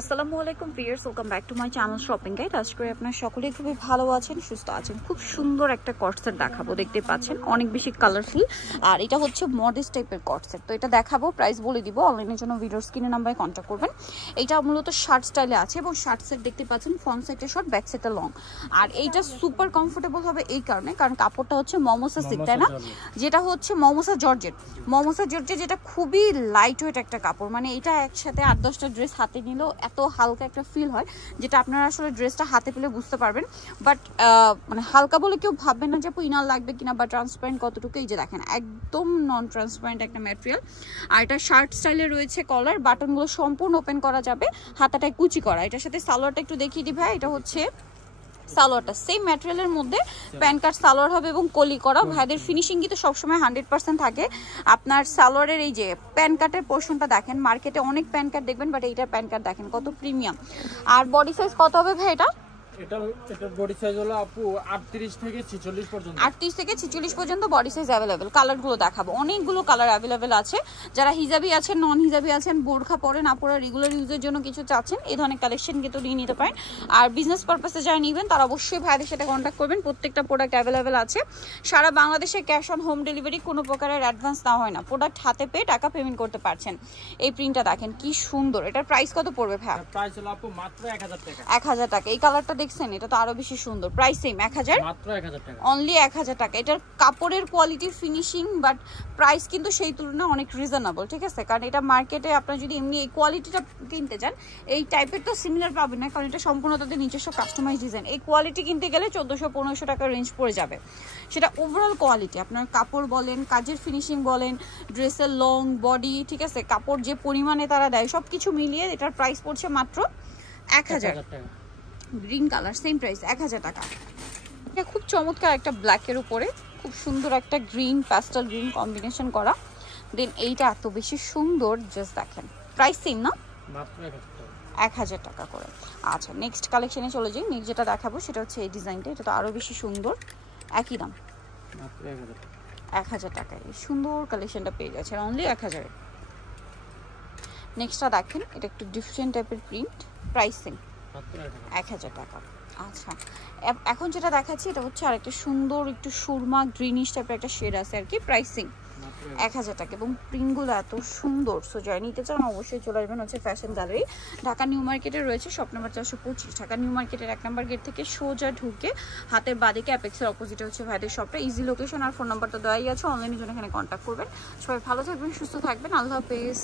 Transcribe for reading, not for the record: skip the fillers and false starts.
আসসালামু আলাইকুম viewers, welcome back to my channel shopping guide. আশা করি আপনারা সকলেই খুবই ভালো আছেন, সুস্থ আছেন। খুব সুন্দর একটা কর্সেট দেখাবো, দেখতে পাচ্ছেন অনেক বেশি কালারফুল। আর এটা হচ্ছে মডেস্ট টাইপের কর্সেট। তো এটা দেখাবো, প্রাইস বলে দিব। অনলাইনের জন্য ভিডিওর স্ক্রিনে নাম্বারে কন্ট্যাক্ট করবেন। এটা মূলত শার্ট স্টাইলে আছে এবং শার্ট সেট দেখতে পাচ্ছেন, ফ্রন্ট সাইডে শর্ট, ব্যাক সাইডে লং। আর এইটা সুপার কমফোর্টেবল হবে এই কারণে, কারণ কাপড়টা হচ্ছে মমোসা সিল্ক, তাই না? যেটা হচ্ছে মমোসা জর্জেট। মমোসা জর্জেট যেটা খুবই লাইট ওয়েট একটা কাপড়, মানে এটা একসাথে 8-10টা ড্রেস হাতে নিলেও এত হালকা একটা ফিল হয়, যেটা আপনারা আসলে ড্রেসটা হাতে পেলে বুঝতে পারবেন। বাট মানে হালকা বলে কেউ ভাববেন না যে ইনার লাগবে কিনা বা ট্রান্সপারেন্ট কতটুকু। এই যে দেখেন, একদম নন ট্রান্সপারেন্ট একটা ম্যাটেরিয়াল। আর এটা শার্ট স্টাইলে রয়েছে, কলার বাটনগুলো সম্পূর্ণ ওপেন করা যাবে, হাতাটায় কুচি করা। এটার সাথে সালোয়ারটা একটু দেখিয়ে দিই ভাই। এটা হচ্ছে সালোয়ারটা সেম ম্যাটেরিয়ালের মধ্যে প্যান কাট সালোয়ার হবে এবং কলি করা। ভাইদের ফিনিশিং কিন্তু সবসময় 100% থাকে। আপনার সালোয়ারের এই যে প্যান কাটের পোর্শনটা দেখেন, মার্কেটে অনেক প্যান কাট দেখবেন, বাট এইটার প্যান কাট দেখেন কত প্রিমিয়াম। আর বডি সাইজ কত হবে ভাই এটা? এটার বডি সাইজ হলো আপু 38 থেকে 46 পর্যন্ত। 38 থেকে 46 পর্যন্ত বডি সাইজ अवेलेबल। কালারগুলো দেখাবো, অনেকগুলো কালার अवेलेबल আছে। যারা হিজাবি আছেন, নন হিজাবি আছেন, বোরখা পরেন, আপনারা রেগুলার ইউজের জন্য কিছু চাচ্ছেন, এই ধরনের কালেকশন কিন্তু নিয়ে নিতে পারেন। আর বিজনেস পারপাসে যারা নেবেন তারা অবশ্যই ভাইদের সাথে কন্ট্যাক্ট করবেন। প্রত্যেকটা প্রোডাক্ট अवेलेबल আছে। সারা বাংলাদেশে ক্যাশ অন হোম ডেলিভারি, কোনো প্রকারের অ্যাডভান্স না হয় না। প্রোডাক্ট হাতে পেয়ে টাকা পেমেন্ট করতে পারছেন। এই প্রিন্টটা দেখেন কি সুন্দর। এটার প্রাইস কত পড়বে ভাই? প্রাইস হলো আপু মাত্র 1000 টাকা। 1000 টাকা। এই কালারটা দেখছেন, এটা তো আরো বেশি সুন্দর। প্রাইস সেম 1000, মাত্র 1000 টাকা, অনলি 1000 টাকা। এটার কাপড়ের কোয়ালিটি, ফিনিশিং, বাট প্রাইস কিন্তু সেই তুলনায় অনেক রিজনেবল, ঠিক আছে? কারণ এটা মার্কেটে আপনারা যদি এমনি এই কোয়ালিটিটা কিনতে যান, এই টাইপের তো সিমিলার পাবেন না, কারণ এটা সম্পূর্ণ তাদের নিজস্ব কাস্টমাইজ ডিজাইন। এই কোয়ালিটি কিনতে গেলে 1400-1500 টাকার রেঞ্জ পড়ে যাবে। সেটা ওভারঅল কোয়ালিটি, আপনার কাপড় বলেন, কাজের ফিনিশিং বলেন, ড্রেসের লং, বডি, ঠিক আছে, কাপড় যে পরিমাণে তারা দেয়, সব কিছু মিলিয়ে এটার প্রাইস পড়ছে মাত্র 1000 টাকা। গ্রিন কালার, সেম প্রাইস 1000 টাকা। এটা খুব চমৎকার একটা ব্ল্যাকের উপরে খুব সুন্দর একটা গ্রিন, প্যাস্টেল গ্রিন কম্বিনেশন করা। দেন এইটা এত বেশি সুন্দর, জাস্ট দেখেন। প্রাইস সেম না? মাত্র 1000 টাকা করে। আচ্ছা, নেক্সট কালেকশনে চলে যাই। নেক্সট যেটা দেখাবো সেটা হচ্ছে এই ডিজাইনটা। এটা তো আরো বেশি সুন্দর, একই দাম, মাত্র 1000 টাকায় এই সুন্দর কালেকশনটা পেয়ে যাচ্ছেন অনলি 1000-এ। নেক্সটটা দেখেন, এটা একটু ডিফারেন্ট টাইপের প্রিন্ট, প্রাইস সেম, 1000 টাকা। আচ্ছা, এখন যেটা দেখাচ্ছি এটা হচ্ছে আরেকটা সুন্দর, একটু সুরমা গ্রিনিশ টাইপের একটা শেড আছে আর কি। প্রাইসিং 1000 টাকা এবং প্রিন্টগুলো এত সুন্দর। সো যারা নিতে চান অবশ্যই চলে আসবেন হচ্ছে ফ্যাশন গ্যালারি, ঢাকা নিউ মার্কেটে রয়েছে, শপ নাম্বার 425। ঢাকা নিউ মার্কেটের 1 নম্বর গেট থেকে সোজা ঢুকে হাতের বাদিকে অ্যাপেক্সের অপোজিটে হচ্ছে ভাইদের শপটা। ইজি লোকেশন আর ফোন নাম্বারটা দেওয়াই আছে, অনলাইনের জন্য এখানে কন্ট্যাক্ট করবেন। সবাই ভালো থাকবেন, সুস্থ থাকবেন, আল্লাহ হাফেজ।